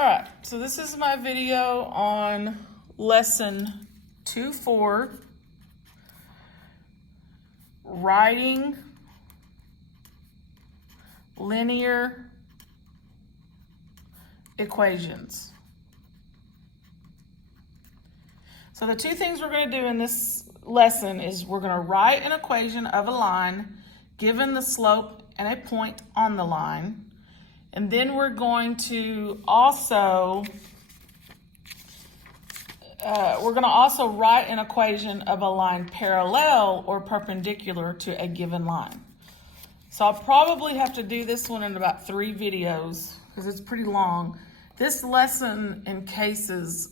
All right, so this is my video on lesson 2-4, writing linear equations. So the two things we're going to do in this lesson is we're going to write an equation of a line given the slope and a point on the line. And then we're going to also write an equation of a line parallel or perpendicular to a given line. So I'll probably have to do this one in about 3 videos because it's pretty long. This lesson encases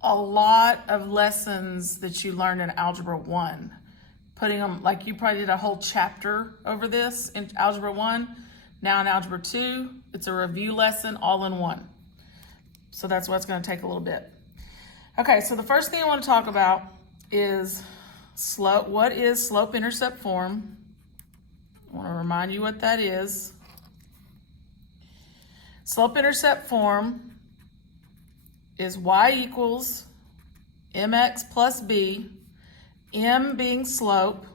a lot of lessons that you learned in Algebra 1. Putting them, like you probably did a whole chapter over this in Algebra 1. Now in Algebra 2, it's a review lesson all in one. So that's what's going to take a little bit. Okay, so the first thing I want to talk about is slope. What is slope-intercept form? I want to remind you what that is. Slope-intercept form is y equals mx plus b, m being slope,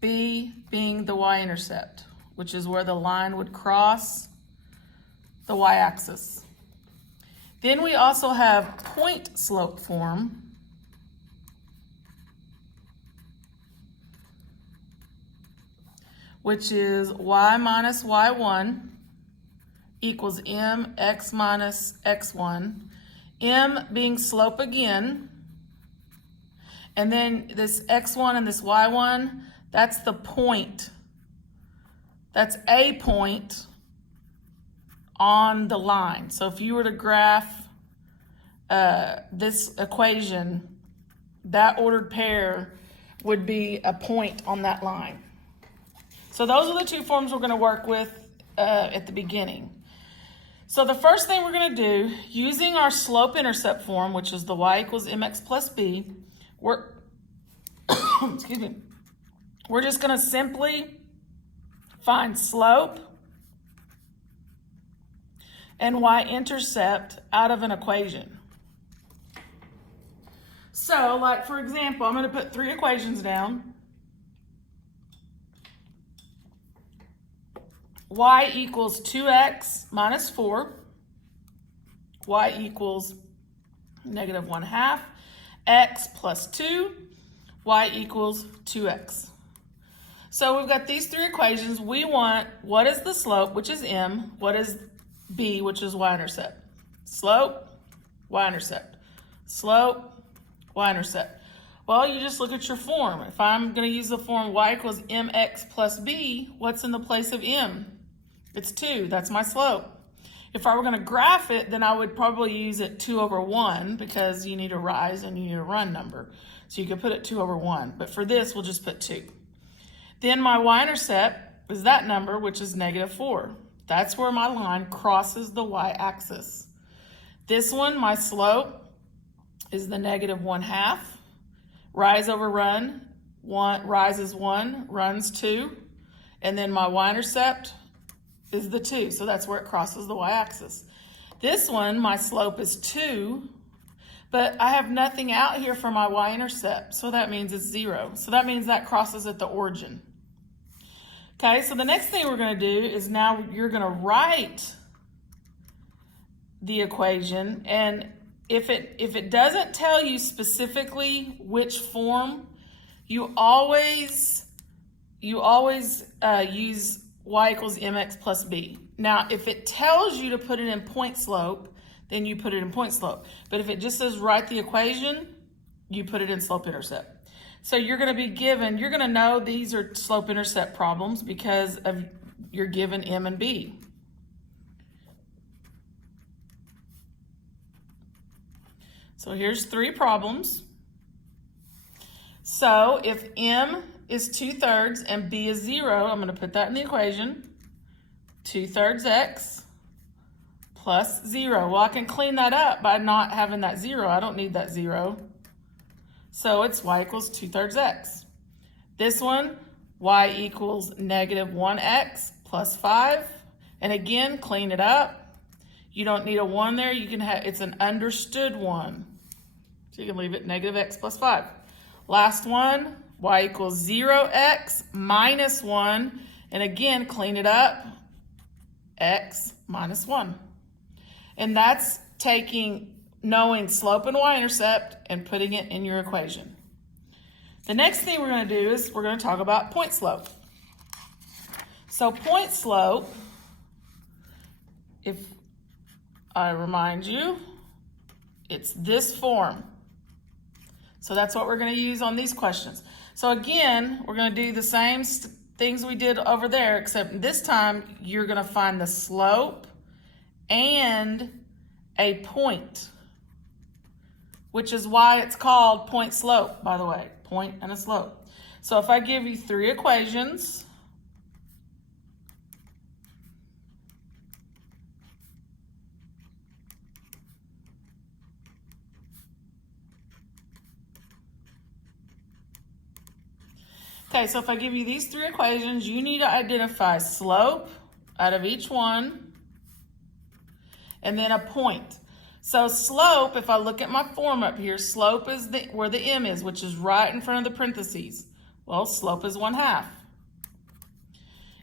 b being the y-intercept, which is where the line would cross the y-axis. Then we also have point slope form, which is y minus y1 equals mx minus x1, m being slope again, and then this x1 and this y1, that's the point. That's a point on the line. So if you were to graph this equation, that ordered pair would be a point on that line. So those are the two forms we're going to work with at the beginning. So the first thing we're going to do, using our slope-intercept form, which is the y equals mx plus b, we're excuse me, we're just going to simply find slope and y-intercept out of an equation. So, like for example, I'm going to put 3 equations down. Y equals 2x minus 4. Y equals negative 1/2. X plus 2. Y equals 2x. So we've got these 3 equations. We want what is the slope, which is m, what is b, which is y-intercept. Slope, y-intercept. Slope, y-intercept. Well, you just look at your form. If I'm going to use the form y equals mx plus b, what's in the place of m? It's 2. That's my slope. If I were going to graph it, then I would probably use it 2/1 because you need a rise and you need a run number. So you could put it 2/1. But for this, we'll just put 2. Then my y-intercept is that number, which is negative 4. That's where my line crosses the y-axis. This one, my slope, is the negative 1/2. Rise over run, rise is 1, runs 2. And then my y-intercept is the 2. So that's where it crosses the y-axis. This one, my slope is 2. But I have nothing out here for my y-intercept. So that means it's 0. So that means that crosses at the origin. Okay, so the next thing we're going to do is now you're going to write the equation, and if it doesn't tell you specifically which form, you always use y equals mx plus b. Now, if it tells you to put it in point slope, then you put it in point slope. But if it just says write the equation, you put it in slope intercept. So you're going to be given, you're going to know these are slope-intercept problems because of you're given m and b. So here's 3 problems. So if m is 2/3 and b is 0, I'm going to put that in the equation. 2/3 x plus 0. Well, I can clean that up by not having that 0. I don't need that 0. So it's y equals 2/3 x. This one, y equals negative 1x plus 5. And again, clean it up. You don't need a 1 there. You can have, it's an understood 1. So you can leave it negative x plus 5. Last one, y equals 0x minus 1. And again, clean it up, x minus 1. And that's knowing slope and y-intercept and putting it in your equation. The next thing we're going to do is we're going to talk about point slope. So point slope, if I remind you, it's this form. So that's what we're going to use on these questions. So again, we're going to do the same things we did over there, except this time you're going to find the slope and a point, which is why it's called point slope, by the way, point and a slope. So if I give you 3 equations, okay, so if I give you these 3 equations, you need to identify slope out of each one and then a point. So slope, if I look at my form up here, slope is where the m is, which is right in front of the parentheses. Well, slope is 1/2.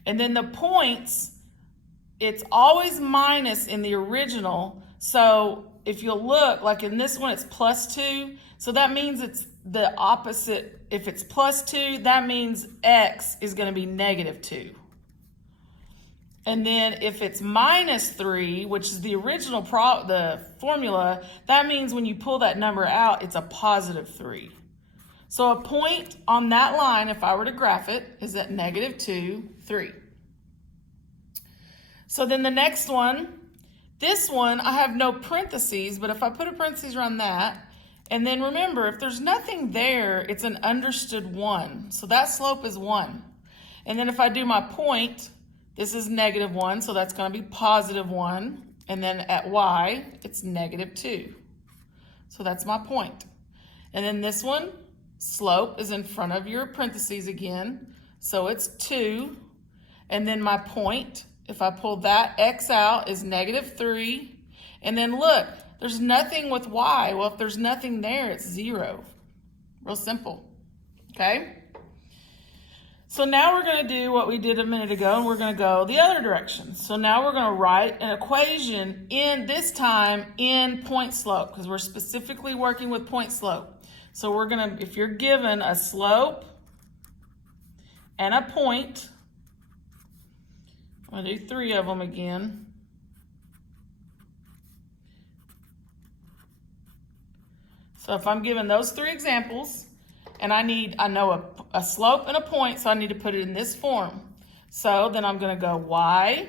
And then the points, it's always minus in the original. So if you'll look, like in this one, it's plus 2. So that means it's the opposite. If it's plus 2, that means x is going to be negative 2. And then if it's minus 3, which is the original the formula, that means when you pull that number out, it's a positive 3. So a point on that line, if I were to graph it, is at negative 2, 3. So then the next one, this one, I have no parentheses, but if I put a parentheses around that, and then remember, if there's nothing there, it's an understood 1. So that slope is 1. And then if I do my point, this is negative 1, so that's going to be positive 1. And then at y, it's negative 2. So that's my point. And then this one, slope is in front of your parentheses again. So it's 2. And then my point, if I pull that x out, is negative 3. And then look, there's nothing with y. Well, if there's nothing there, it's 0. Real simple. Okay? So now we're going to do what we did a minute ago, and we're going to go the other direction. So now we're going to write an equation this time in point slope, because we're specifically working with point slope. So we're going to, if you're given a slope and a point, I'm going to do 3 of them again. So if I'm given those 3 examples, and I know a slope and a point, so I need to put it in this form. So then I'm going to go y,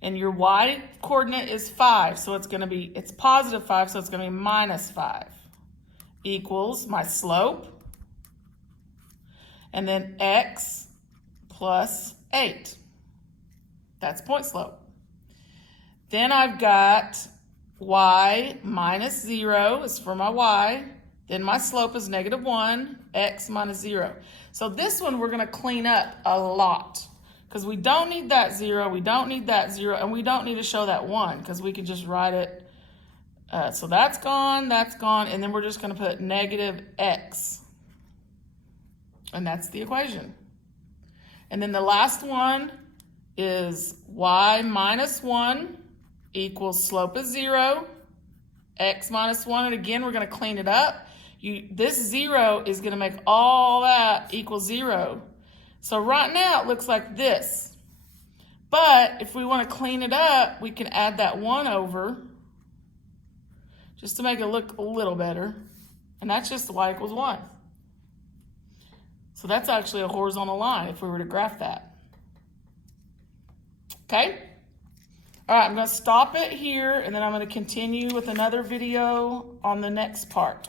and your y coordinate is 5, so it's positive 5, so it's going to be minus 5, equals my slope, and then x plus 8. That's point slope. Then I've got y minus 0 is for my y. Then my slope is negative 1, x minus 0. So this one we're going to clean up a lot because we don't need that 0, we don't need that 0, and we don't need to show that 1 because we can just write it. So that's gone, and then we're just going to put negative x. And that's the equation. And then the last one is y minus 1 equals slope is 0, x minus 1, and again we're going to clean it up. This 0 is going to make all that equal 0. So right now it looks like this. But if we want to clean it up, we can add that 1 over just to make it look a little better. And that's just y equals 1. So that's actually a horizontal line if we were to graph that. Okay? All right, I'm going to stop it here, and then I'm going to continue with another video on the next part.